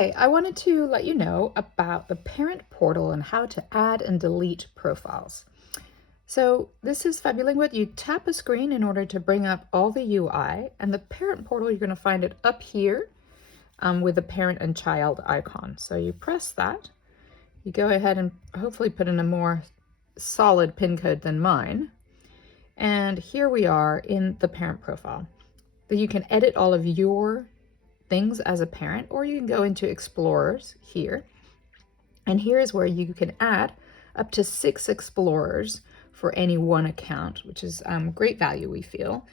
Hi, I wanted to let you know about the parent portal and how to add and delete profiles. So this is FabuLingua. You tap a screen in order to bring up all the UI, and the parent portal, you're going to find it up here with the parent and child icon. So you press that, you go ahead and hopefully put in a more solid pin code than mine. And here we are in the parent profile. You can edit all of your things as a parent, or you can go into Explorers here. And here is where you can add up to 6 explorers for any one account, which is great value, we feel.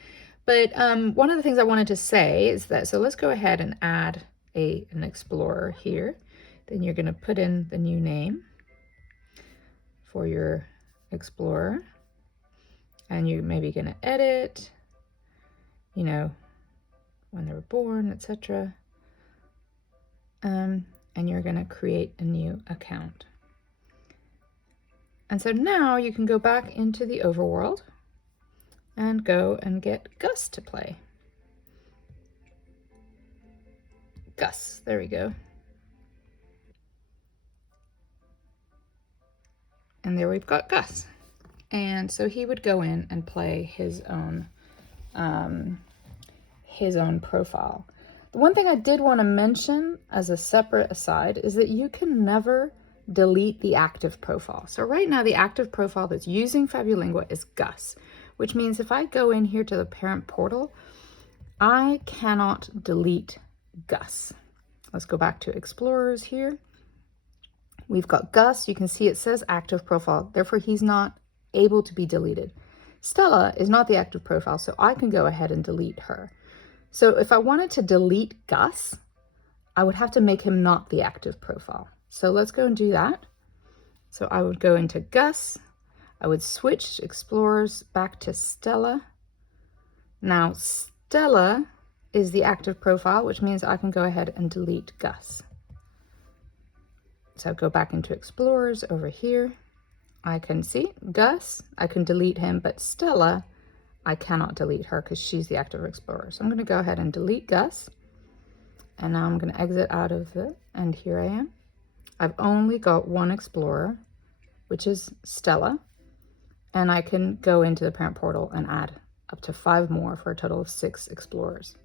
But one of the things I wanted to say is that, so let's go ahead and add an explorer here. Then you're going to put in the new name for your explorer. And you're maybe going to edit, you know, when they were born, etc. And you're going to create a new account. And so now you can go back into the overworld and go and get Gus to play. Gus, there we go. And there we've got Gus. And so he would go in and play his own profile. The one thing I did want to mention as a separate aside is that you can never delete the active profile. So right now the active profile that's using FabuLingua is Gus, which means if I go in here to the parent portal, I cannot delete Gus. Let's go back to Explorers here. We've got Gus. You can see it says active profile, therefore he's not able to be deleted. Stella is not the active profile, so I can go ahead and delete her. So if I wanted to delete Gus, I would have to make him not the active profile. So let's go and do that. So I would go into Gus. I would switch Explorers back to Stella. Now Stella is the active profile, which means I can go ahead and delete Gus. So go back into Explorers over here. I can see Gus, I can delete him, but Stella, I cannot delete her because she's the active explorer. So I'm going to go ahead and delete Gus. And now I'm going to exit out of it. And here I am. I've only got one explorer, which is Stella. And I can go into the parent portal and add up to 5 more for a total of 6 explorers.